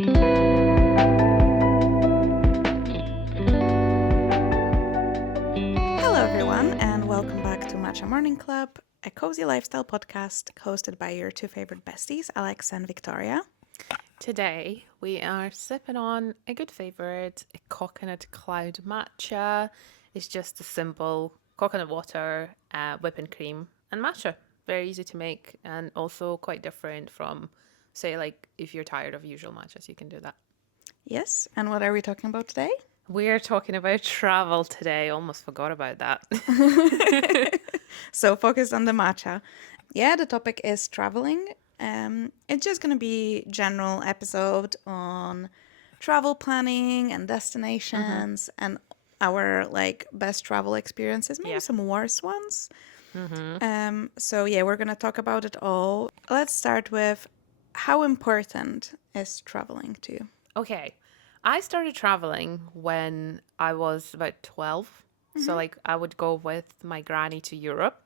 Hello, everyone, and welcome back to Matcha Morning Club, a cozy lifestyle podcast hosted by your two favorite besties, Alex and Victoria. Today, we are sipping on a good favorite, a coconut cloud matcha. It's just a simple coconut water, whipping cream, and matcha. Very easy to make and also quite different from, say, like if you're tired of usual matchas, you can do that. Yes, and what are we talking about today? We're talking about travel today. Almost forgot about that. So, focus on the matcha. Yeah, the topic is traveling. It's just going to be general episode on travel planning and destinations and our best travel experiences, maybe Yeah. some worse ones. So yeah, we're gonna talk about it all. Let's start with how important is traveling to you? Okay. I started traveling when I was about 12. So, like, I would go with my granny to Europe.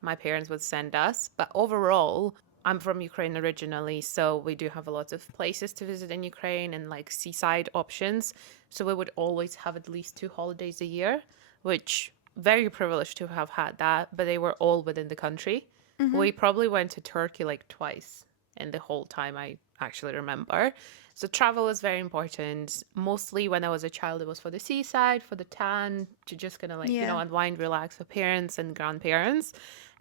My parents would send us. But overall, I'm from Ukraine originally. So, we do have a lot of places to visit in Ukraine and like seaside options. So, we would always have at least 2 holidays a year, which very privileged to have had that. But they were all within the country. We probably went to Turkey like twice in the whole time I actually remember. So travel is very important. Mostly when I was a child, it was for the seaside, for the tan, to just kind of like, Yeah. unwind, relax with parents and grandparents.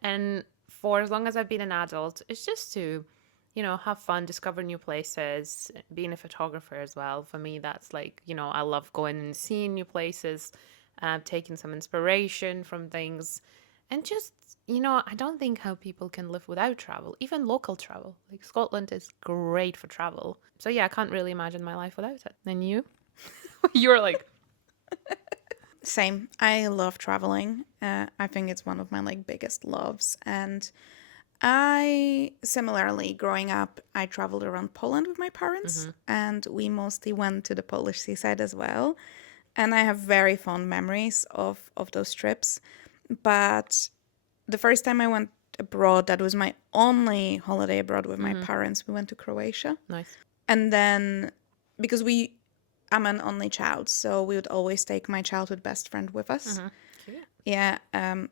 And for as long as I've been an adult, it's just to, have fun, discover new places, being a photographer as well. For me, that's like, I love going and seeing new places, taking some inspiration from things. And just, I don't think how people can live without travel, even local travel. Like Scotland is great for travel. So yeah, I can't really imagine my life without it. And you? You're like, Same. I love traveling. I think it's one of my biggest loves. And I similarly, growing up, I traveled around Poland with my parents, and we mostly went to the Polish seaside as well. And I have very fond memories of those trips. But the first time I went abroad, that was my only holiday abroad with my parents. We went to Croatia. nice. And then because I'm an only child, so we would always take my childhood best friend with us. Cute. Yeah. And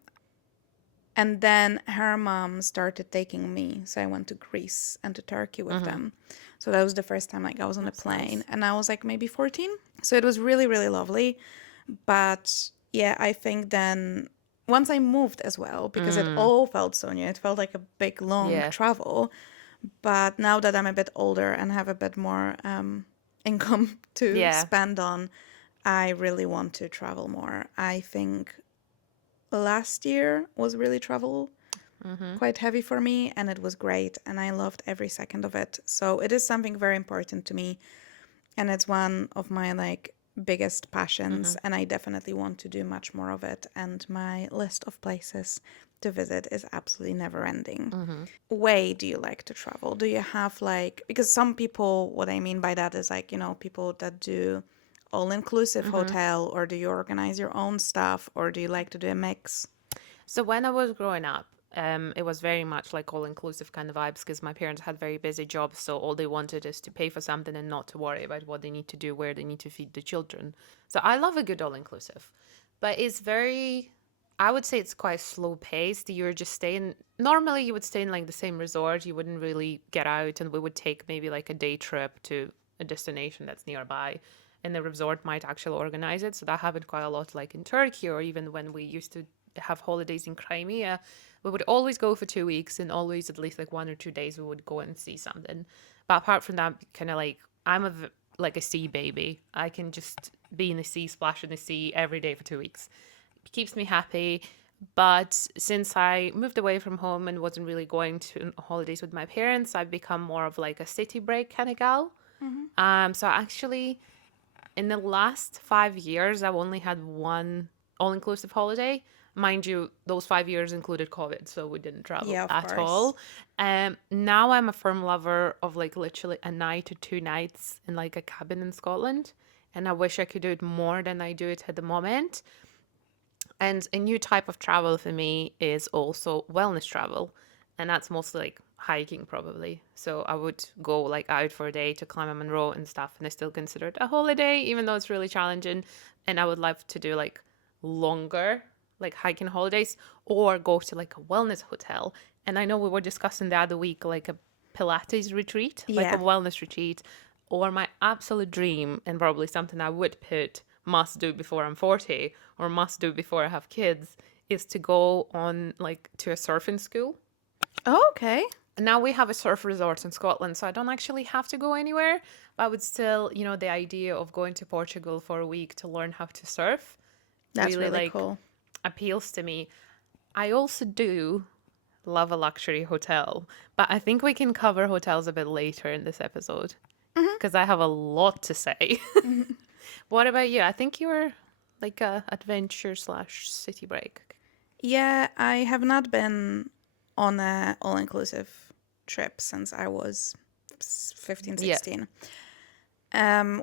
then her mom started taking me. So I went to Greece and to Turkey with them. So that was the first time I was on a plane. nice. And I was maybe 14. So it was really, really lovely. But yeah, I think then once I moved as well, because it all felt so new, it felt like a big, long Yeah. travel. But now that I'm a bit older and have a bit more income to Yeah. spend on, I really want to travel more. I think last year was really travel quite heavy for me, and it was great, and I loved every second of it. So it is something very important to me, and it's one of my biggest passions, and I definitely want to do much more of it. And my list of places to visit is absolutely never ending. Way do you like to travel? Do you have because some people, what I mean by that is people that do all inclusive hotel, or do you organize your own stuff, or do you like to do a mix? So when I was growing up, it was very much like all inclusive kind of vibes because my parents had very busy jobs. So all they wanted is to pay for something and not to worry about what they need to do, where they need to feed the children. So I love a good all inclusive, but it's very, I would say it's quite slow paced. You're just staying, normally you would stay in like the same resort. You wouldn't really get out, and we would take maybe like a day trip to a destination that's nearby. And the resort might actually organize it. So that happened quite a lot, like in Turkey, or even when we used to have holidays in Crimea, we would always go for 2 weeks, and always at least like 1 or 2 days we would go and see something. But apart from that, kind of like like a sea baby. I can just be in the sea, splash in the sea every day for 2 weeks. It keeps me happy. But since I moved away from home and wasn't really going to holidays with my parents, I've become more of like a city break kind of gal. So actually, in the last 5 years, I've only had one all inclusive holiday. Mind you, those 5 years included COVID, so we didn't travel Yeah, of at course. all. Now I'm a firm lover of like literally a night or 2 nights in like a cabin in Scotland. And I wish I could do it more than I do it at the moment. And a new type of travel for me is also wellness travel. And that's mostly like hiking probably. So I would go like out for a day to climb a Monroe and stuff, and I still consider it a holiday, even though it's really challenging. And I would love to do like longer, like hiking holidays, or go to like a wellness hotel. And I know we were discussing the other week like a Pilates retreat, like a Yeah. wellness retreat, or my absolute dream, and probably something I would put must do before I'm 40 or must do before I have kids, is to go on like to a surfing school. Oh, okay. Now we have a surf resort in Scotland, so I don't actually have to go anywhere. But I would still, the idea of going to Portugal for a week to learn how to surf That's really really like cool. appeals to me. I also do love a luxury hotel, but I think we can cover hotels a bit later in this episode because I have a lot to say. What about you? I think you were like a adventure slash city break. Yeah, I have not been on a all-inclusive trip since I was 15, Yeah. 16.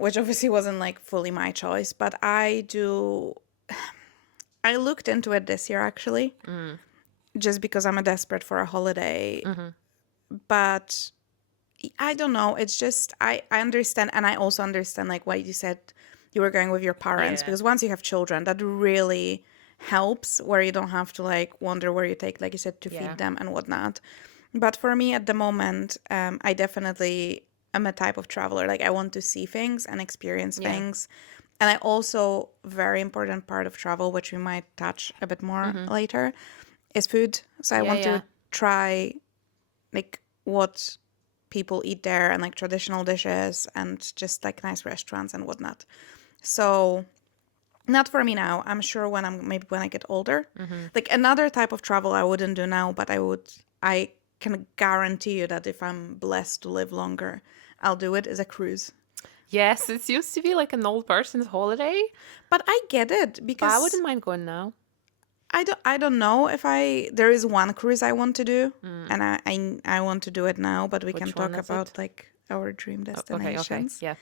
Which obviously wasn't like fully my choice, but I looked into it this year actually, just because I'm a desperate for a holiday. But I don't know. It's just I understand, and I also understand like what you said. You were going with your parents Yeah. because once you have children, that really helps, where you don't have to like wonder where you take, like you said, to Yeah. feed them and whatnot. But for me at the moment, I definitely am a type of traveler. Like I want to see things and experience Yeah. things. And I also, very important part of travel, which we might touch a bit more later, is food. So I Yeah. want Yeah. to try like what people eat there and like traditional dishes and just like nice restaurants and whatnot. So not for me now. I'm sure maybe when I get older. Like another type of travel I wouldn't do now, but I can guarantee you that if I'm blessed to live longer, I'll do it, is a cruise. Yes, it used to be like an old person's holiday, But I get it but I because wouldn't mind going now. I don't know if there is one cruise I want to do, Mm. and I want to do it now, but we can Which one talk is it? about like our dream Okay, okay, destinations. yeah.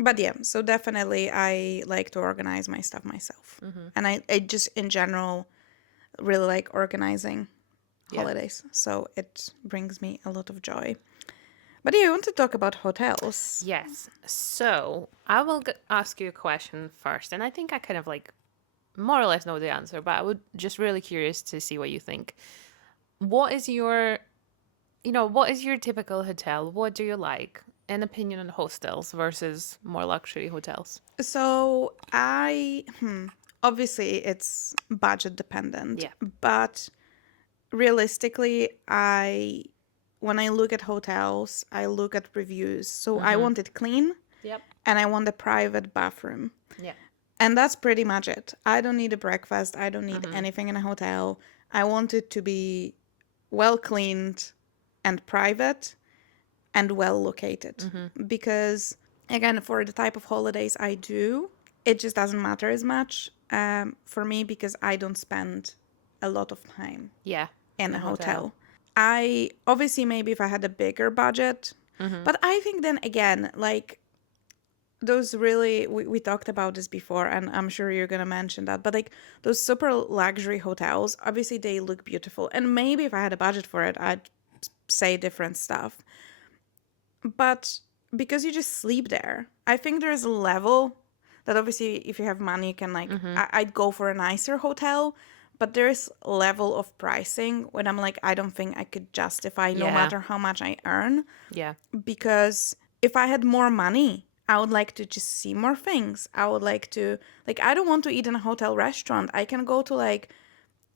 But yeah, so definitely I like to organize my stuff myself. And I just in general really like organizing Yeah. holidays. So it brings me a lot of joy. But yeah, I want to talk about hotels. Yes. So I will ask you a question first, and I think I kind of like more or less know the answer, but I would just really curious to see what you think. What is your, what is your typical hotel? What do you like? An opinion on hostels versus more luxury hotels. So obviously it's budget dependent, Yeah. but realistically, when I look at hotels, I look at reviews. So I want it clean Yep. and I want a private bathroom. Yeah. And that's pretty much it. I don't need a breakfast. I don't need anything in a hotel. I want it to be well cleaned and private and well located. Because, again, for the type of holidays I do, it just doesn't matter as much for me because I don't spend a lot of time Yeah. in In a a hotel. hotel. I obviously, maybe if I had a bigger budget, but I think then again, like those really, we talked about this before, and I'm sure you're gonna mention that, but like those super luxury hotels, obviously they look beautiful, and maybe if I had a budget for it, I'd say different stuff. But because you just sleep there, I think there's a level that obviously if you have money you can like I'd go for a nicer hotel, but there's a level of pricing when I'm like I don't think I could justify no Yeah. matter how much I earn, Yeah. because if I had more money, I would like to just see more things. I would like to, like, I don't want to eat in a hotel restaurant. I can go to like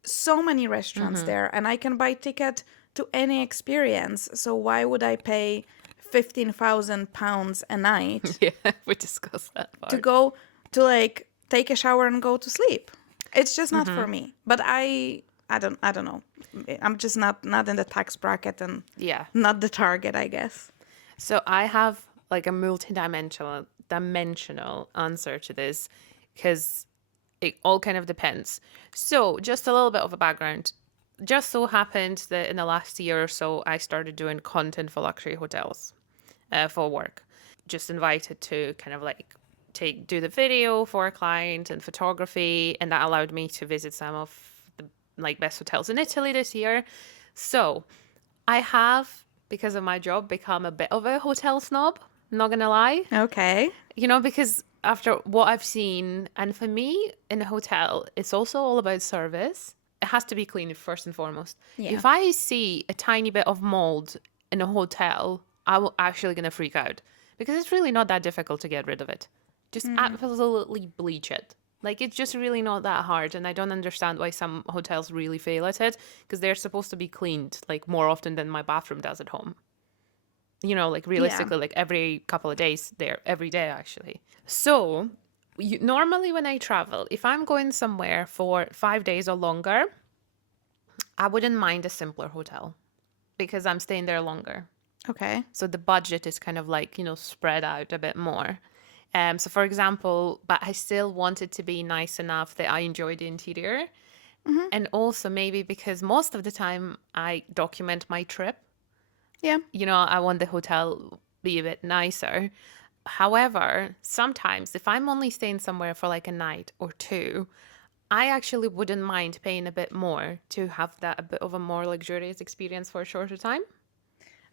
so many restaurants there and I can buy ticket to any experience. So why would I pay £15,000 a night Yeah. We discussed that to part. go to like take a shower and go to sleep? It's just not for me. But I don't know. I'm just not in the tax bracket and Yeah. not the target, I guess. So I have like a dimensional answer to this because it all kind of depends. So just a little bit of a background. Just so happened that in the last year or so, I started doing content for luxury hotels for work. Just invited to kind of like do the video for a client and photography, and that allowed me to visit some of the like best hotels in Italy this year. So I have because of my job, become a bit of a hotel snob. Not gonna lie. Okay. Because after what I've seen, and for me in a hotel, it's also all about service. It has to be clean first and foremost. Yeah. If I see a tiny bit of mold in a hotel, I'm actually gonna freak out because it's really not that difficult to get rid of it. Just absolutely bleach it. Like it's just really not that hard, and I don't understand why some hotels really fail at it because they're supposed to be cleaned like more often than my bathroom does at home. Like Yeah. realistically, like every couple of days there, every day actually. So, normally when I travel, if I'm going somewhere for 5 days or longer, I wouldn't mind a simpler hotel because I'm staying there longer. Okay. So the budget is kind of like, spread out a bit more. So for example, but I still want it to be nice enough that I enjoy the interior. Mm-hmm. And also maybe because most of the time I document my trip, Yeah. I want the hotel be a bit nicer. However, sometimes if I'm only staying somewhere for like a night or two, I actually wouldn't mind paying a bit more to have that a bit of a more luxurious experience for a shorter time.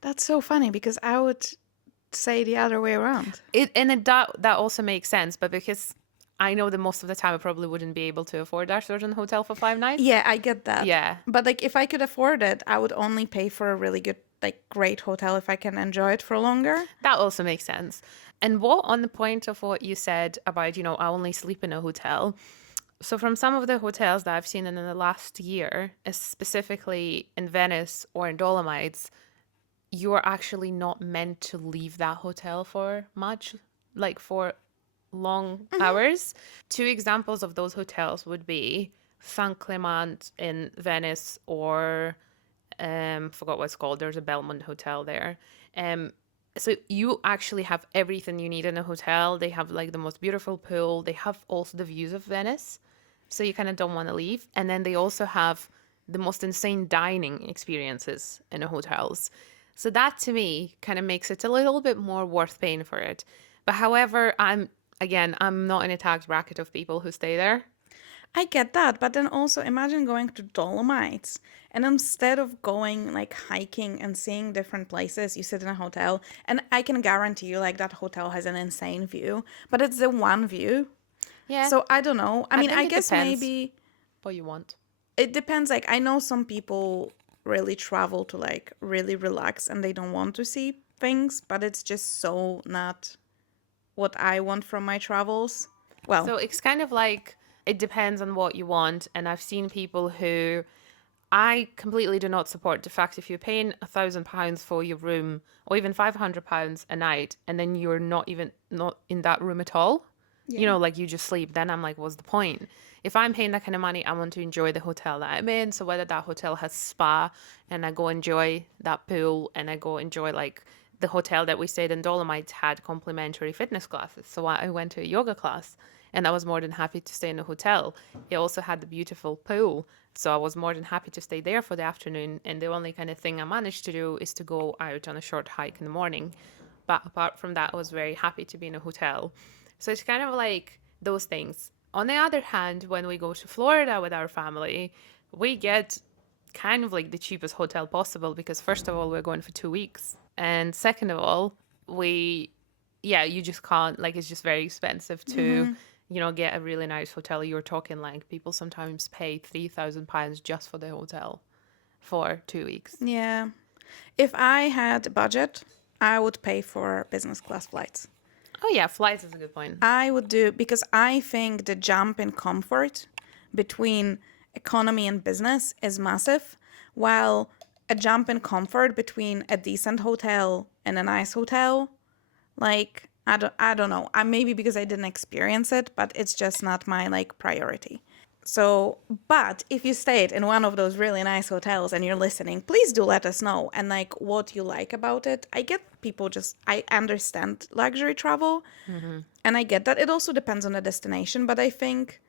That's so funny because I would say the other way around. That also makes sense, but because I know that most of the time I probably wouldn't be able to afford that certain hotel for 5 nights. Yeah, I get that. Yeah, But like if I could afford it, I would only pay for a really good, like great hotel if I can enjoy it for longer. that also makes sense. And what on the point of what you said about, I only sleep in a hotel. So from some of the hotels that I've seen in the last year, specifically in Venice or in Dolomites, you are actually not meant to leave that hotel for much, like for long hours. Two examples of those hotels would be San Clement in Venice or forgot what it's called. There's a Belmont hotel there. Um so you actually have everything you need in a hotel. They have like the most beautiful pool. They have also the views of Venice. So you kind of don't want to leave. And then they also have the most insane dining experiences in the hotels. So that to me kind of makes it a little bit more worth paying for it. But however, I'm not in a tax bracket of people who stay there. I get that, but then also imagine going to Dolomites and instead of going like hiking and seeing different places, you sit in a hotel and I can guarantee you like that hotel has an insane view, but it's the one view. Yeah, So I don't know. I I mean, think I it guess depends maybe what you want. it depends. Like I know some people really travel to like really relax and they don't want to see things, but it's just so not what I want from my travels. Well, So it's kind of like it depends on what you want. And I've seen people who I completely do not support the fact if you're paying £1,000 for your room or even £500 a night and then you're not in that room at all, yeah. like you just sleep, then I'm like, what's the point? If I'm paying that kind of money, I want to enjoy the hotel that I'm in. So whether that hotel has spa and I go enjoy that pool and I go enjoy like the hotel that we stayed in Dolomites had complimentary fitness classes. So I went to a yoga class and I was more than happy to stay in a hotel. It also had the beautiful pool. So I was more than happy to stay there for the afternoon. And the only kind of thing I managed to do is to go out on a short hike in the morning. But apart from that, I was very happy to be in a hotel. So it's kind of like those things. On the other hand, when we go to Florida with our family, we get kind of like the cheapest hotel possible because, first of all, we're going for 2 weeks. And second of all, you just can't, like, it's just very expensive to, get a really nice hotel. You're talking like people sometimes pay £3,000 just for the hotel for 2 weeks. Yeah. If I had a budget, I would pay for business class flights. Oh, yeah, flights is a good point. I would do because I think the jump in comfort between economy and business is massive, while a jump in comfort between a decent hotel and a nice hotel, like I don't know. I maybe because I didn't experience it, but it's just not my like priority. So, but if you stayed in one of those really nice hotels and you're listening, please do let us know and like what you like about it. I get people just, I understand luxury travel and I get that. It also depends on the destination, but I think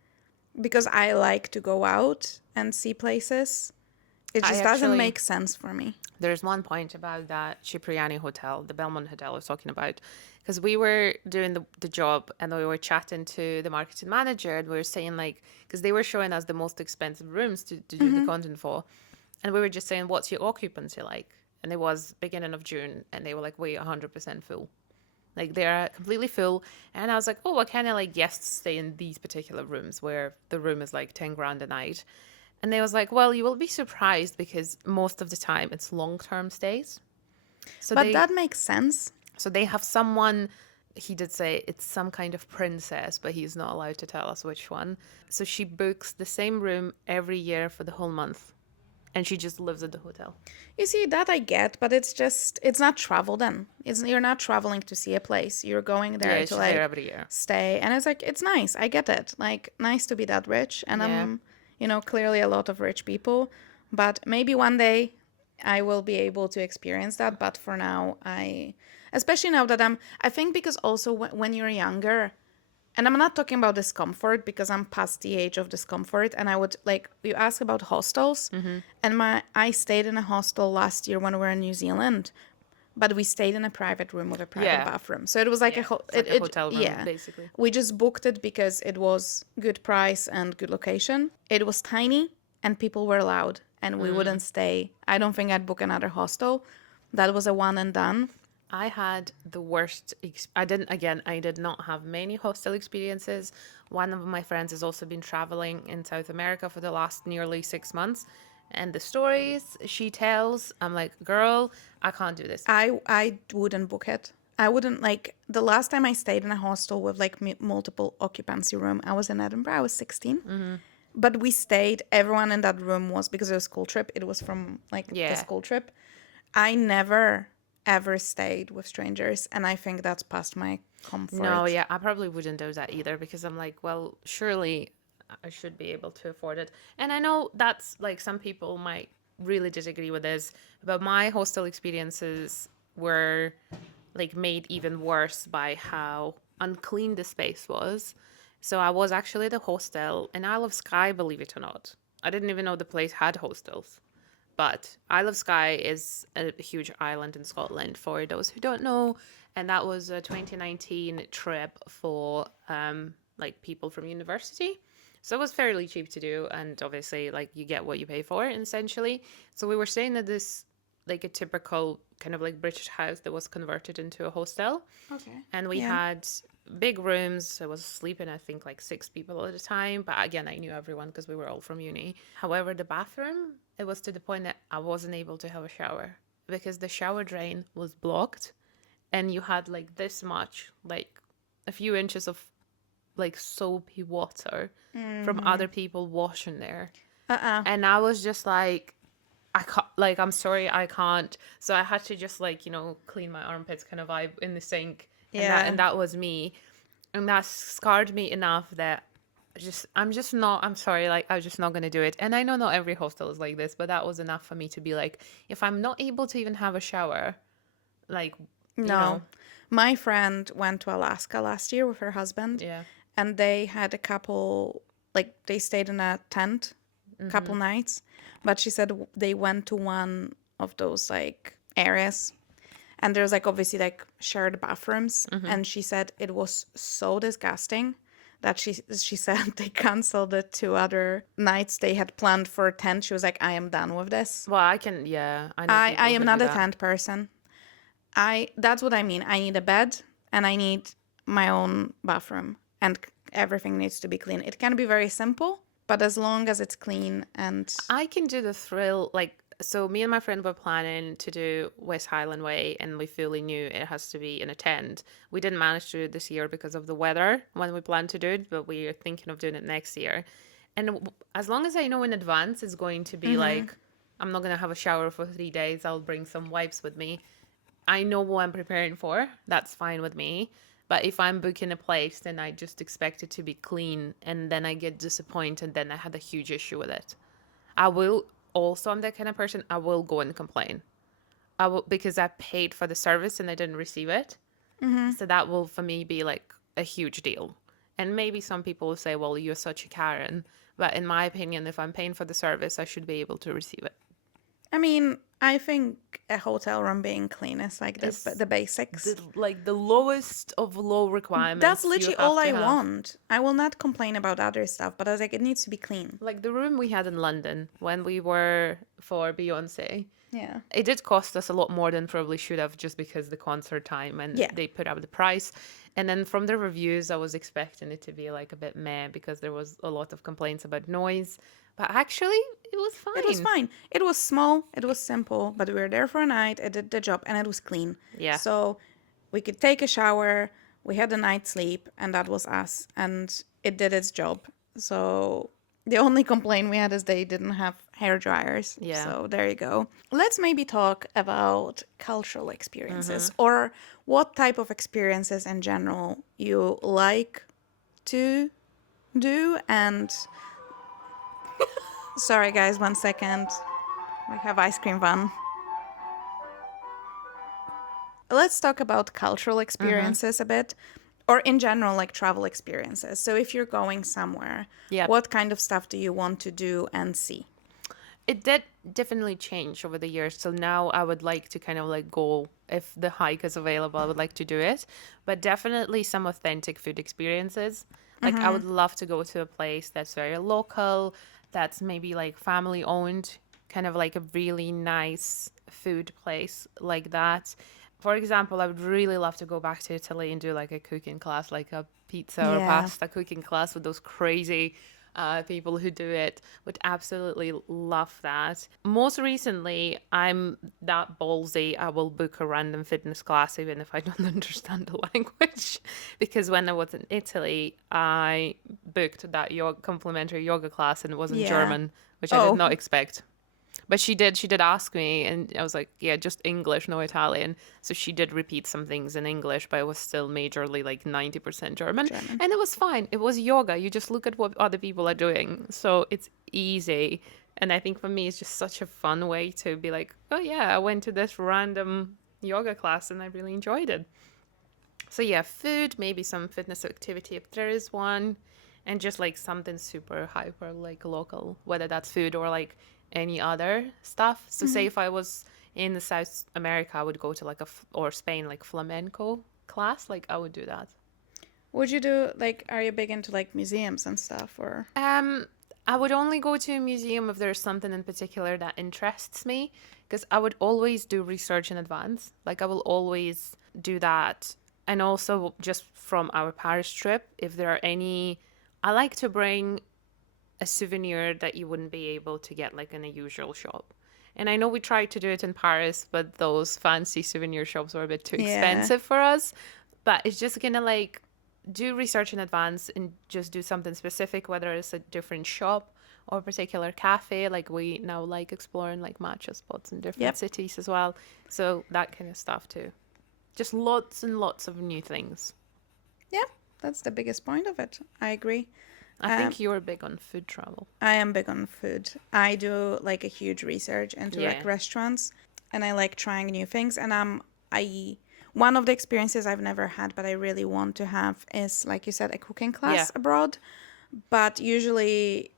because I like to go out and see places, it I just doesn't actually make sense for me. There's one point about that Cipriani hotel, the Belmont hotel I was talking about, because we were doing the job and we were chatting to the marketing manager and we were saying like, because they were showing us the most expensive rooms to do the content for. And we were just saying, what's your occupancy like? and it was beginning of June, and they were like, "Wait, 100% full." Like they're completely full. And I was like, oh, what kind of like guests stay in these particular rooms where the room is like 10 grand a night? And they was like, well, you will be surprised because most of the time it's long-term stays. So But they that makes sense. so they have someone, he did say it's some kind of princess, but he's not allowed to tell us which one. So she books the same room every year for the whole month. And she just lives at the hotel. You see, that I get, but it's not travel then. You're not traveling to see a place. You're going there Yeah, to she's there like every year. stay. And it's like, it's nice. I get it. Like, nice to be that rich. And Yeah. clearly a lot of rich people. But maybe one day I will be able to experience that. But for now, especially now that I think because also when you're younger, and I'm not talking about discomfort because I'm past the age of discomfort. And I would like, you ask about hostels, and I stayed in a hostel last year when we were in New Zealand, but we stayed in a private room with a private Yeah. bathroom. So it was like Yeah. It's like a hotel room, yeah. basically. We just booked it because it was good price and good location. It was tiny and people were loud and we wouldn't stay. I don't think I'd book another hostel. That was a one and done. I had the worst. I did not have many hostel experiences. One of my friends has also been traveling in South America for the last nearly 6 months. And the stories she tells, I'm like, girl, I can't do this. I wouldn't book it. I wouldn't like the last time I stayed in a hostel with like multiple occupancy room. I was in Edinburgh. I was 16. But we stayed. Everyone in that room was because it was a school trip. It was from like the Yeah. school trip. I never ever stayed with strangers, and I think that's past my No, comfort. yeah, I probably wouldn't do that either because I'm like, well, surely I should be able to afford it. And I know that's like some people might really disagree with this, but my hostel experiences were like made even worse by how unclean the space was. So I was actually at a hostel in Isle of Skye, believe it or not. I didn't even know the place had hostels. But Isle of Skye is a huge island in Scotland, for those who don't know. And that was a 2019 trip for like people from university. So it was fairly cheap to do. And obviously, like you get what you pay for, essentially. So we were staying at this, like a typical kind of like British house that was converted into a hostel. Okay. And we Yeah. had big rooms. I was sleeping, I think, like 6 people at a time. But again, I knew everyone because we were all from uni. However, the bathroom, it was to the point that I wasn't able to have a shower because the shower drain was blocked. And you had like this much, like a few inches of like soapy water from other people washing there. Uh-uh. And I was just like, I can't, like, I'm sorry, I can't. So I had to just like, clean my armpits kind of vibe in the sink. Yeah. And that was me. And that scarred me enough that I'm just not, I'm sorry, like, I'm just not going to do it. And I know not every hostel is like this, but that was enough for me to be like, if I'm not able to even have a shower, like, you No. know, My friend went to Alaska last year with her husband, yeah. and they had a couple, like, they stayed in a tent, couple nights, but she said they went to one of those, like, areas, and there's, like, obviously, like, shared bathrooms, and she said it was so disgusting that she said they canceled the 2 other nights they had planned for a tent. She was like, I am done with this. Well, I know I people am who do not a that. tent person. That's what I mean. I need a bed and I need my own bathroom and everything needs to be clean. It can be very simple, but as long as it's clean and I can do the thrill, like, so me and my friend were planning to do West Highland Way, and we fully knew it has to be in a tent. We didn't manage to do it this year because of the weather when we planned to do it, but we are thinking of doing it next year. And as long as I know in advance it's going to be like, I'm not going to have a shower for 3 days, I'll bring some wipes with me. I know what I'm preparing for. That's fine with me. But if I'm booking a place, then I just expect it to be clean, and then I get disappointed, then I had a huge issue with it. I will also, I'm that kind of person, I will go and complain. I will, because I paid for the service and I didn't receive it. So that will for me be like a huge deal. And maybe some people will say, well, you're such a Karen. But in my opinion, if I'm paying for the service, I should be able to receive it. I mean, I think a hotel room being clean is like It's the basics. the lowest of low That's requirements you literally have all to I have. want. I will not complain about other stuff, but I was like, it needs to be clean. Like the room we had in London when we were for Beyonce, Yeah. it did cost us a lot more than probably should have just because the concert time and Yeah. they put up the price. And then from the reviews, I was expecting it to be like a bit meh because there was a lot of complaints about noise. But actually, it was It was fine. fine. It was small, it was simple, but we were there for a night. It did the job and it was clean. Yeah. So we could take a shower, we had a night's sleep, and that was us. And it did its job. So the only complaint we had is they didn't have hair dryers. Yeah. So there you go. Let's maybe talk about cultural Mm-hmm. experiences or what type of experiences in general you like to do. And sorry, guys, 1 second. We have ice cream van. Let's talk about cultural Mm-hmm. experiences a bit, or in general, like travel experiences. So if you're going somewhere, Yep. what kind of stuff do you want to do and see? It did definitely change over the years. So now I would like to kind of like go, if the hike is available, I would like to do it. But definitely some authentic food experiences. Like I would love to go to a place that's very local, that's maybe like family owned, kind of like a really nice food place like that. For example, I would really love to go back to Italy and do like a cooking class, like a pizza or Yeah. pasta cooking class with those crazy people who do it. Would absolutely love that. Most recently, I'm that ballsy. I will book a random fitness class even if I don't understand the language. Because when I was in Italy, I booked that complimentary yoga class and it was in Yeah. German, which I did Oh, not expect. But she did ask me, and I was like, yeah, just English, no Italian. So she did repeat some things in English, but it was still majorly like 90% German. German. And it was fine. It was yoga. You just look at what other people are doing. So it's easy. And I think for me, it's just such a fun way to be like, oh, yeah, I went to this random yoga class and I really enjoyed it. So yeah, food, maybe some fitness activity if there is one, and just like something super hyper like local, whether that's food or like any other stuff. So say if I was in the South America, I would go to like or Spain like flamenco class, like I would do that. Would you do like, are you big into like museums and stuff or? Um, I would only go to a museum if there's something in particular that interests me, because I would always do research in advance. Like I will always do that. And also just from our Paris trip, if there are any, I like to bring a souvenir that you wouldn't be able to get like in a usual shop. And I know we tried to do it in Paris, but those fancy souvenir shops were a bit too Yeah. expensive for us. But it's just gonna like do research in advance and just do something specific, whether it's a different shop or a particular cafe. Like we now like exploring like matcha spots in different Yep. cities as well. So that kind of stuff too. Just lots and lots of new things. Yeah. That's the biggest point of it. I agree. I Um, think you're big on food travel. I am big on food. I do like a huge research into like Yeah. restaurants and I like trying new things and I one of the experiences I've never had but I really want to have is like you said a cooking Yeah. class abroad, but usually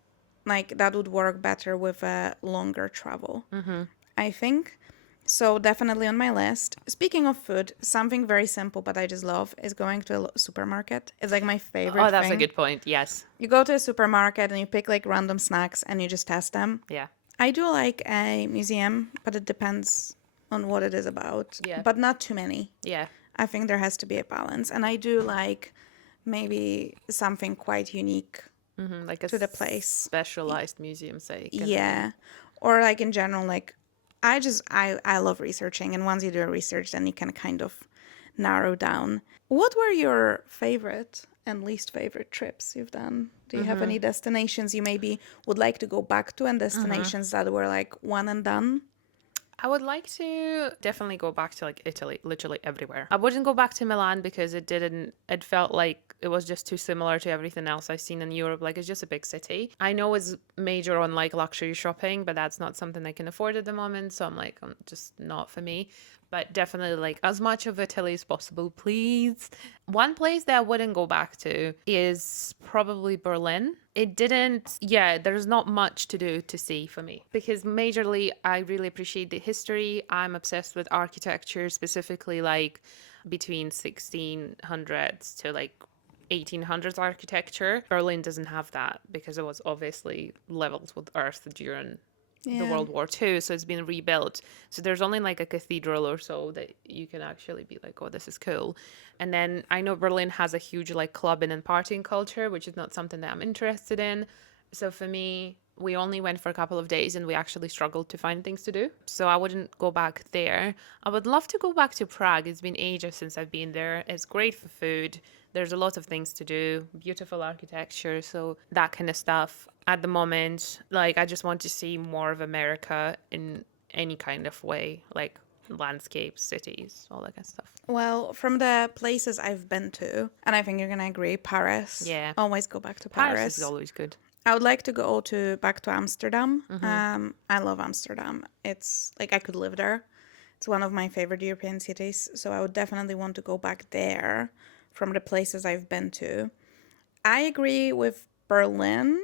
like that would work better with a longer travel. Mm-hmm. I think. So definitely on my list. Speaking of food, something very simple but I just love is going to a supermarket. It's like my Oh, favorite that's a thing. good point. Yes. You go to a supermarket and you pick like random snacks and you just test them. Yeah. I do like a museum, but it depends on what it is about, Yeah. but not too many. Yeah. I think there has to be a balance. And I do like maybe something quite unique Mm-hmm. Like a to the place. specialized museum, say, kind of thing. Yeah. Or like in general, like I love researching and once you do a research then you can kind of narrow down. What were your favorite and least favorite trips you've done? Do you have Mm-hmm. any destinations you maybe would like to go back to and Mm-hmm. destinations that were like one and done? I would like to definitely go back to like Italy, literally everywhere. I wouldn't go back to Milan because it felt like it was just too similar to everything else I've seen in Europe. Like it's just a big city. I know it's major on like luxury shopping, but that's not something I can afford at the moment. So I'm like, just not for me. but definitely like as much of Italy as possible, please. One place that I wouldn't go back to is probably Berlin. It didn't, yeah, there's not much to do to see for me because majorly I really appreciate the history. I'm obsessed with architecture, specifically like between 1600s to like 1800s architecture. Berlin doesn't have that because it was obviously leveled with earth during the Yeah. World War II, so it's been rebuilt. So there's only like a cathedral or so that you can actually be like, oh, this is cool. And then I know Berlin has a huge like clubbing and partying culture, which is not something that I'm interested in. So for me, we only went for a couple of days and we actually struggled to find things to do. So I wouldn't go back there. I would love to go back to Prague. It's been ages since I've been there. It's great for food. There's a lot of things to do, beautiful architecture, so that kind of stuff. At the moment, like I just want to see more of America in any kind of way, like landscapes, cities, all that kind of stuff. Well, from the places I've been to, and I think you're gonna agree, Paris. Yeah. Always go back to Paris is Paris. always good. I would like to go to back to Amsterdam. I love Amsterdam. It's like I could live there. It's one of my favorite European cities, so I would definitely want to go back there from the places I've been to. I agree with Berlin.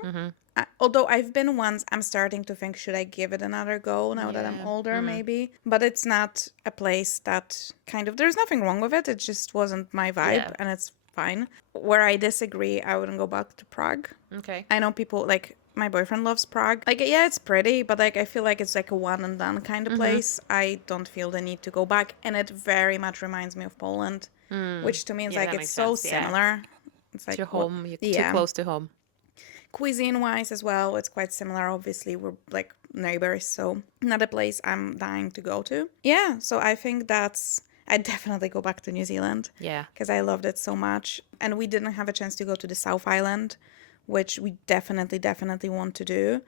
Although I've been once, I'm starting to think, should I give it another go now that I'm Yeah. older, maybe? But it's not a place that kind of, there's nothing wrong with it. It just wasn't my vibe, Yeah. and it's fine. Where I disagree, I wouldn't go back to Prague. Okay. I know people like my boyfriend loves Prague. Like, yeah, it's pretty, but like I feel like it's like a one and done kind of place. I don't feel the need to go back, and it very much reminds me of Poland, which to me is Yeah, like that it's makes so sense. Yeah. similar. It's It's like your what? home. You're too Yeah. close to home. Cuisine wise as well, it's quite similar. Obviously, we're like neighbors, so not a place I'm dying to go to. Yeah, so I think that's. I'd definitely go back to New Zealand Yeah. because I loved it so much. And we didn't have a chance to go to the South Island, which we definitely want to do.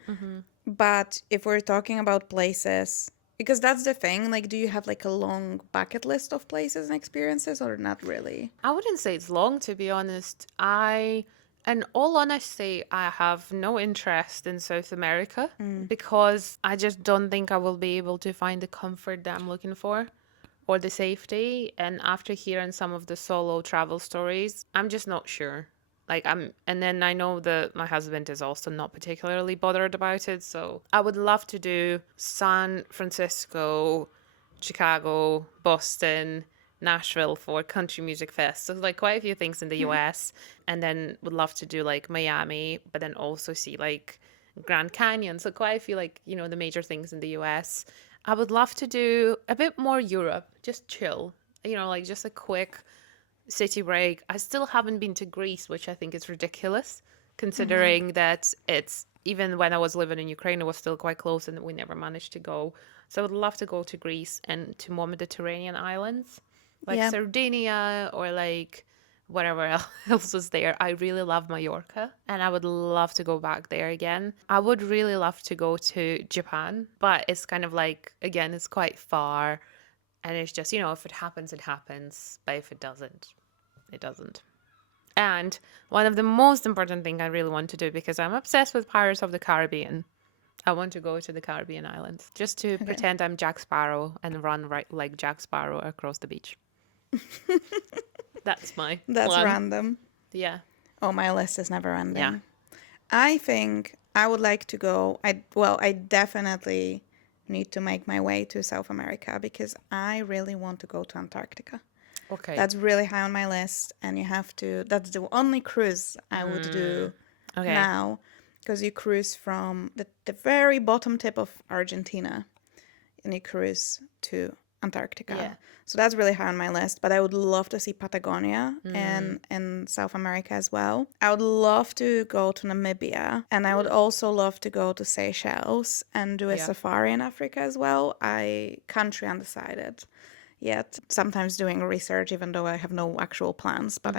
But if we're talking about places, because that's the thing, like, do you have like a long bucket list of places and experiences or not really? I wouldn't say it's long, to be honest. In all honesty, I have no interest in South America because I just don't think I will be able to find the comfort that I'm looking for or the safety. And after hearing some of the solo travel stories, I'm just not sure. And then I know that my husband is also not particularly bothered about it. So I would love to do San Francisco, Chicago, Boston, Nashville for country music fest. So like quite a few things in the US, and then would love to do like Miami, but then also see like Grand Canyon. So quite a few like, the major things in the US. I would love to do a bit more Europe, just chill. Like just a quick city break. I still haven't been to Greece, which I think is ridiculous, considering that it's even when I was living in Ukraine, it was still quite close and we never managed to go. So I would love to go to Greece and to more Mediterranean islands, like Yeah. Sardinia or like whatever else is there. I really love Mallorca and I would love to go back there again. I would really love to go to Japan, but it's kind of like, again, it's quite far. And it's just, if it happens, it happens. But if it doesn't, it doesn't. And one of the most important thing I really want to do, because I'm obsessed with Pirates of the Caribbean, I want to go to the Caribbean islands just to Okay. pretend I'm Jack Sparrow and run right like Jack Sparrow across the beach. That's my That's plan. random. Yeah. Oh, my list is never Yeah. ending. I think I would like to go. I definitely need to make my way to South America because I really want to go to Antarctica. Okay. That's really high on my list, and you have to. That's the only cruise I would do Okay. now, because you cruise from the very bottom tip of Argentina, and you cruise to Yeah. Antarctica. So that's really high on my list. But I would love to see Patagonia and in South America as well. I would love to go to Namibia, and I would also love to go to Seychelles and do a Yeah. safari in Africa as well. I country undecided yet. Sometimes doing research, even though I have no actual plans. But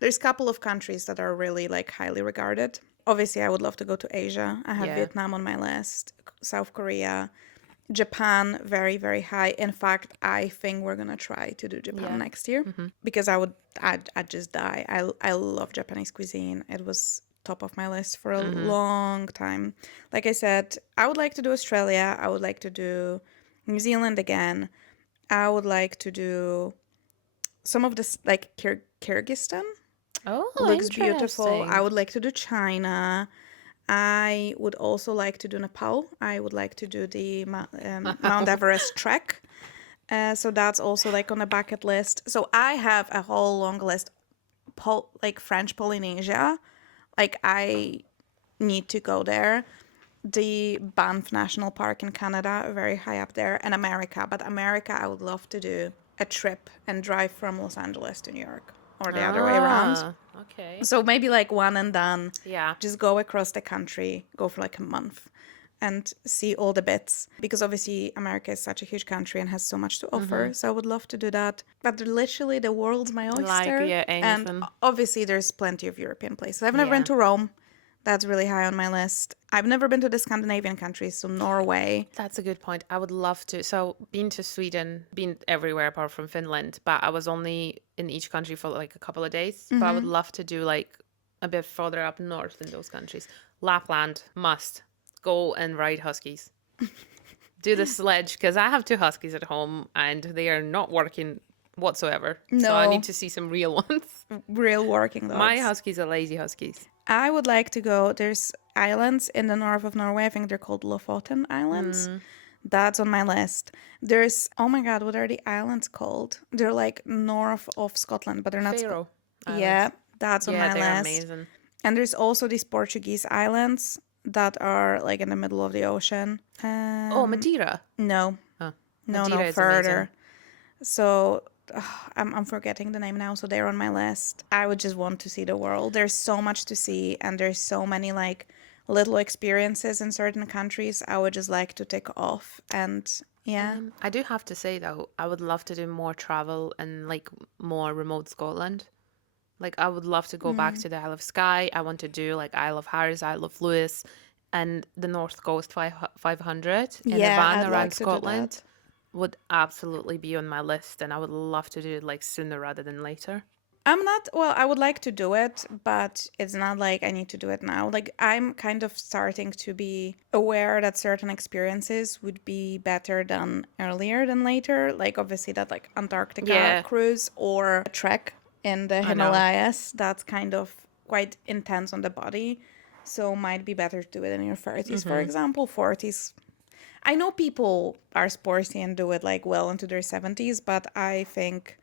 there's a couple of countries that are really like highly regarded. Obviously, I would love to go to Asia. I have Yeah. Vietnam on my list, South Korea, Japan, very, very high. In fact, I think we're gonna try to do Japan Yeah. next year because I'd just die. I love Japanese cuisine. It was top of my list for a long time. Like I said, I would like to do Australia. I would like to do New Zealand again. I would like to do some of this, like Kyrgyzstan Oh, looks beautiful. I interesting. would like to do China. I would also like to do Nepal. I would like to do the Mount Everest trek. So that's also like on a bucket list. So I have a whole long list. Like French Polynesia. Like I need to go there. The Banff National Park in Canada, very high up there, and America. But America, I would love to do a trip and drive from Los Angeles to New York or the other way around. Ah, okay. So maybe like one and done. Yeah. Just go across the country, go for like a month and see all the bits. Because obviously, America is such a huge country and has so much to offer. So I would love to do that. But literally, the world's my Like, oyster. yeah, And anything. obviously, there's plenty of European places. I've never been Yeah. to Rome. That's really high on my list. I've never been to the Scandinavian countries, so Norway. That's a good point. I would love to. So, been to Sweden, been everywhere apart from Finland, but I was only in each country for like a couple of days. But I would love to do like a bit further up north in those countries. Lapland, must go and ride huskies. Do the sledge because I have two huskies at home and they are not working whatsoever. So I need No, to see some real ones. real working My dogs. huskies are lazy huskies. I would like to go. There's islands in the north of Norway. I think they're called Lofoten Islands. That's on my list. There's, oh my God, what are the islands called? They're like north of Scotland, but they're not. Faroe Yeah, Islands. that's on Yeah, my they're list. amazing. And there's also these Portuguese islands that are like in the middle of the ocean. Oh, Madeira. No, Oh, no, Madeira is amazing. further. So I'm forgetting the name now. So they're on my list. I would just want to see the world. There's so much to see, and there's so many like little experiences in certain countries. I would just like to tick off, and yeah. I do have to say though, I would love to do more travel and like more remote Scotland. Like I would love to go back to the Isle of Skye. I want to do like Isle of Harris, Isle of Lewis, and the North Coast 500 in a Yeah, van I'd around like to do Scotland that. would absolutely be on my list, and I would love to do it like sooner rather than later. I'm not, well, I would like to do it, but it's not like I need to do it now. Like, I'm kind of starting to be aware that certain experiences would be better done earlier than later. Like, obviously, that like Antarctica Yeah, cruise or a trek in the I know. Himalayas, that's kind of quite intense on the body. So, might be better to do it in your 30s, for example, 40s. I know people are sporty and do it like well into their 70s, but I think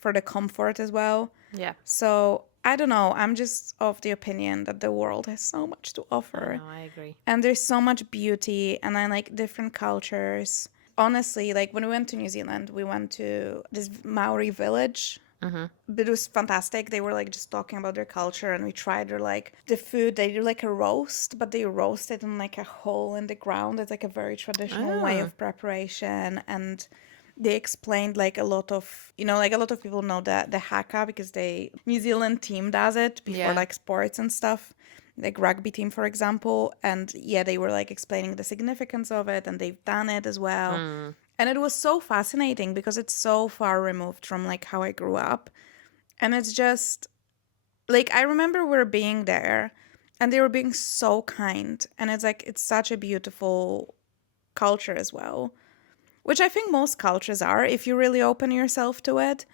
for the comfort as well. Yeah, So I don't know. I'm just of the opinion that the world has so much to I offer know. I agree. and there's so much beauty and I like different cultures. Honestly, like when we went to New Zealand, we went to this Maori village. But it was fantastic. They were like just talking about their culture and we tried their like the food. They do like a roast, but they roast it in like a hole in the ground. It's like a very traditional way Oh, of preparation and they explained like a lot of like a lot of people know the haka because they New Zealand team does it before yeah. like sports and stuff like rugby team for example and yeah they were like explaining the significance of it and they've done it as well and it was so fascinating because it's so far removed from like how I grew up and it's just like I remember we are being there and they were being so kind and it's like it's such a beautiful culture as well which I think most cultures are if you really open yourself to it.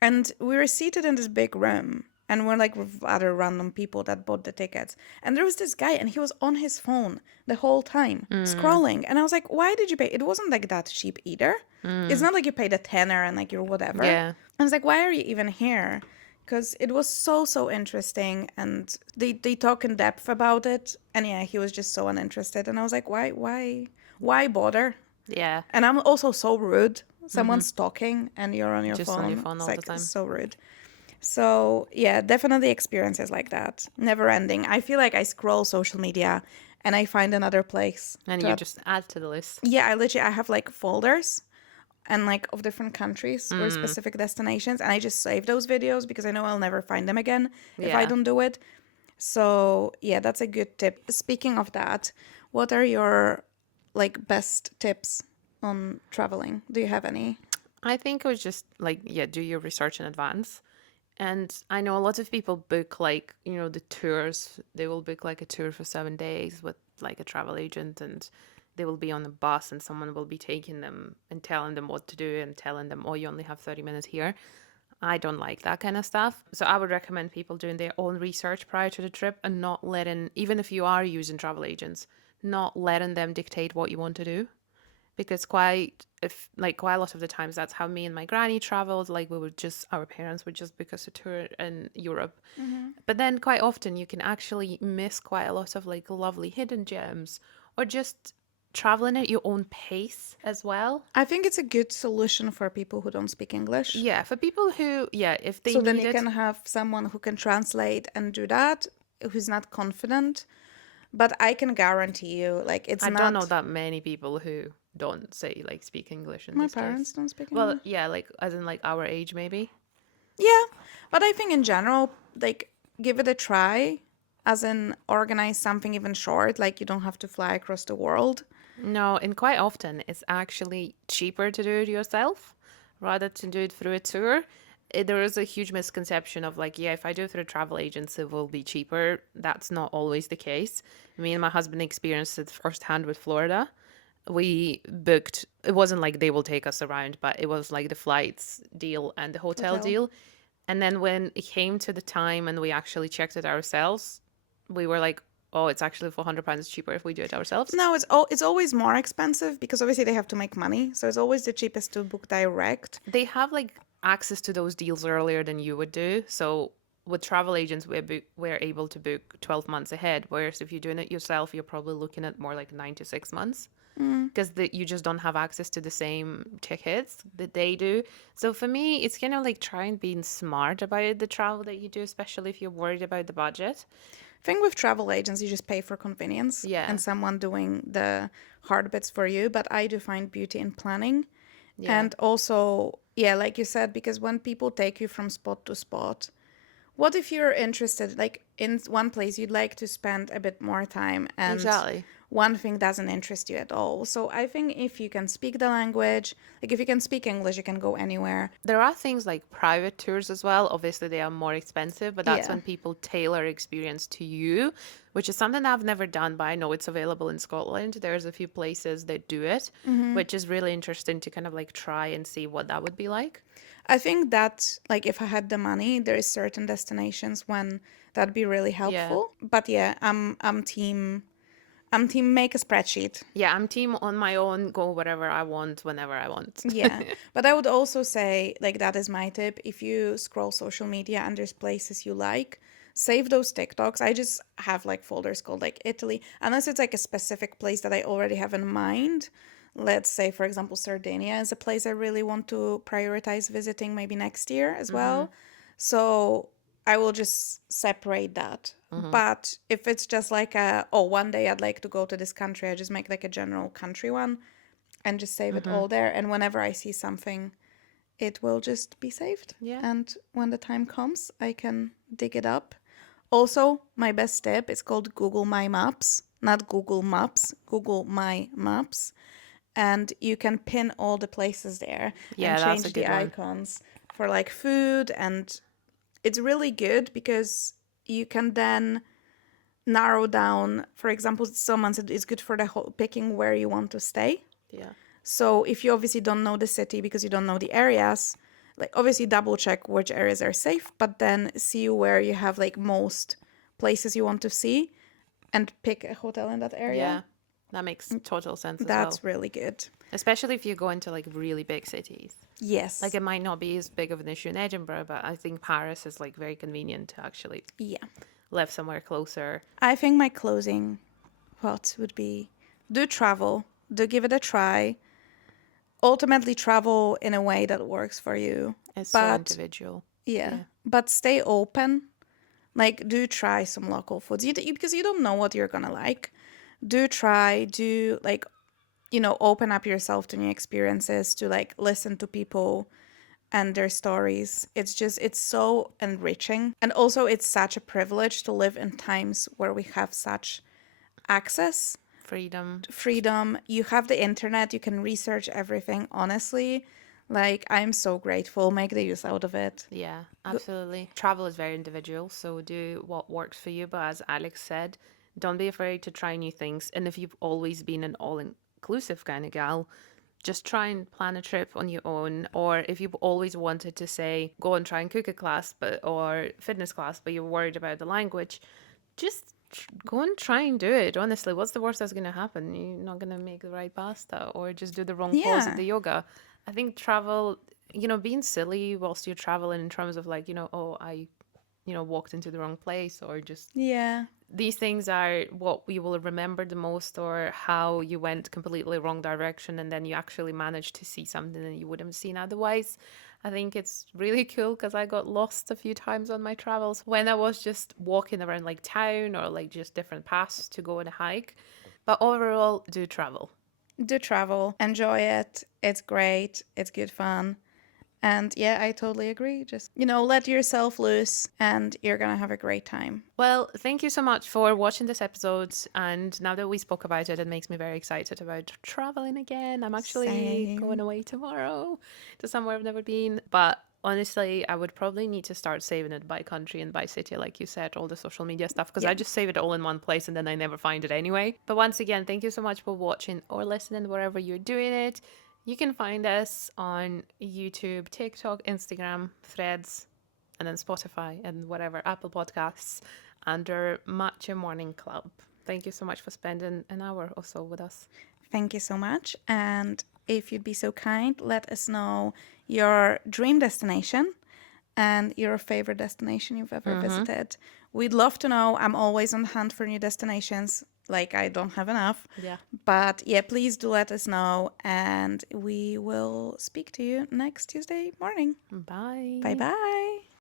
And we were seated in this big room and we're like with other random people that bought the tickets. And there was this guy and he was on his phone the whole time scrolling. And I was like, why did you pay? It wasn't like that cheap either. It's not like you paid a tenner and like you're whatever. Yeah. I was like, why are you even here? Because it was so interesting and they talk in depth about it. And yeah, he was just so uninterested. And I was like, why bother? Yeah. And I'm also so rude. Someone's talking and you're on your Just on your phone. phone It's all the like time. so rude. So yeah, definitely experiences like that. Never ending. I feel like I scroll social media and I find another place And you to just add to the list. yeah, I have like folders and like of different countries or specific destinations and I just save those videos because I know I'll never find them again if I Yeah. don't do it. So yeah, that's a good tip. Speaking of that, what are your like best tips on traveling? Do you have any? I think it was just like, yeah, do your research in advance. And I know a lot of people book like, the tours. They will book like a tour for 7 days with like a travel agent and they will be on a bus and someone will be taking them and telling them what to do and telling them, oh, you only have 30 minutes here. I don't like that kind of stuff. So I would recommend people doing their own research prior to the trip and not letting, even if you are using travel agents, not letting them dictate what you want to do. Because quite a lot of the times that's how me and my granny traveled. Like our parents would just book us a tour in Europe. But then quite often you can actually miss quite a lot of like lovely hidden gems or just traveling at your own pace as well. I think it's a good solution for people who don't speak English. Yeah, for people who, yeah, if they So then need you it. can have someone who can translate and do that, who's not confident. But I can guarantee you, like, it's I don't know not. that many people who don't say like speak English in My this parents case. don't speak Well, English. yeah, like as in like our age maybe. Yeah, but I think in general, like, give it a try, as in organize something even short, like, you don't have to fly across the world. No, and quite often it's actually cheaper to do it yourself rather than do it through a tour. There is a huge misconception of like, yeah, if I do it through a travel agency, it will be cheaper. That's not always the case. Me and my husband experienced it firsthand with Florida. We booked, it wasn't like they will take us around, but it was like the flights deal and the hotel Hotel. deal. And then when it came to the time and we actually checked it ourselves, we were like, oh, it's actually £400 cheaper if we do it ourselves. No, it's always more expensive because obviously they have to make money. So it's always the cheapest to book direct. They have like access to those deals earlier than you would do. So with travel agents, we're able to book 12 months ahead. Whereas if you're doing it yourself, you're probably looking at more like 9 to 6 months because you just don't have access to the same tickets that they do. So for me, it's kind of like trying being smart about the travel that you do, especially if you're worried about the budget. Thing with travel agents, you just pay for convenience Yeah. and someone doing the hard bits for you. But I do find beauty in planning. Yeah. And also, yeah, like you said, because when people take you from spot to spot, what if you're interested, like in one place you'd like to spend a bit more time and Exactly. one thing doesn't interest you at all? So I think if you can speak the language, like if you can speak English, you can go anywhere. There are things like private tours as well. Obviously, they are more expensive, but that's Yeah. when people tailor experience to you, which is something I've never done, but I know it's available in Scotland. There's a few places that do it, which is really interesting to kind of like try and see what that would be like. I think that like if I had the money, there is certain destinations when that'd be really Yeah. helpful. But yeah, I'm team make a spreadsheet. Yeah, I'm team on my own, go wherever I want, whenever I want. Yeah. But I would also say, like, that is my tip. If you scroll social media and there's places you like, save those TikToks. I just have like folders called like Italy, unless it's like a specific place that I already have in mind. Let's say, for example, Sardinia is a place I really want to prioritize visiting maybe next year as well. So I will just separate that. But if it's just like one day I'd like to go to this country, I just make like a general country one and just save it all there. And whenever I see something, it will just be saved. Yeah. And when the time comes, I can dig it up. Also, my best tip is called Google My Maps, not Google Maps, Google My Maps. And you can pin all the places there and Yeah, that's a change the good one. icons for like food. And it's really good because you can then narrow down, for example, someone said it's good for the whole picking where you want to stay. Yeah. So if you obviously don't know the city because you don't know the areas, like obviously double check which areas are safe, but then see where you have like most places you want to see and pick a hotel in that Yeah. area. That makes total sense as well. That's really good. Especially if you go into like really big cities. Yes. Like it might not be as big of an issue in Edinburgh, but I think Paris is like very convenient to actually Yeah. live somewhere closer. I think my closing thoughts would be do travel, do give it a try. Ultimately, travel in a way that works for you. It's so But individual. yeah, Yeah. but stay open. Like, do try some local foods because you don't know what you're gonna like. Do try, do like, open up yourself to new experiences, to like listen to people and their stories. It's so enriching. And also, it's such a privilege to live in times where we have such access, Freedom. freedom. You have the internet, you can research everything, honestly. Like, I'm so grateful. Make the use out of it. Yeah, absolutely. Travel is very individual, so do what works for you. But as Alex said, don't be afraid to try new things. And if you've always been an all-inclusive kind of gal, just try and plan a trip on your own. Or if you've always wanted to, say, go and try and cook a class, but or fitness class, but you're worried about the language, just go and try and do it. Honestly, what's the worst that's going to happen? You're not going to make the right pasta or just do the wrong pose at Yeah. the yoga. I think travel, being silly whilst you're traveling in terms of like, oh, I, walked into the wrong place, or just Yeah. these things are what you will remember the most, or how you went completely wrong direction and then you actually managed to see something that you wouldn't have seen otherwise. I think it's really cool because I got lost a few times on my travels when I was just walking around like town or like just different paths to go on a hike. But overall, do travel. Do travel, enjoy it. It's great. It's good fun. And yeah, I totally agree. Just, let yourself loose and you're going to have a great time. Well, thank you so much for watching this episode. And now that we spoke about it, it makes me very excited about traveling again. I'm actually going Same. away tomorrow to somewhere I've never been. But honestly, I would probably need to start saving it by country and by city, like you said, all the social media stuff, because Yeah. I just save it all in one place and then I never find it anyway. But once again, thank you so much for watching or listening wherever you're doing it. You can find us on YouTube, TikTok, Instagram, Threads, and then Spotify and whatever, Apple Podcasts, under Matcha Morning Club. Thank you so much for spending an hour or so with us. Thank you so much. And if you'd be so kind, let us know your dream destination and your favorite destination you've ever visited. We'd love to know. I'm always on the hunt for new destinations. Like, I don't have enough. Yeah. But yeah, please do let us know. And we will speak to you next Tuesday morning. Bye. Bye bye.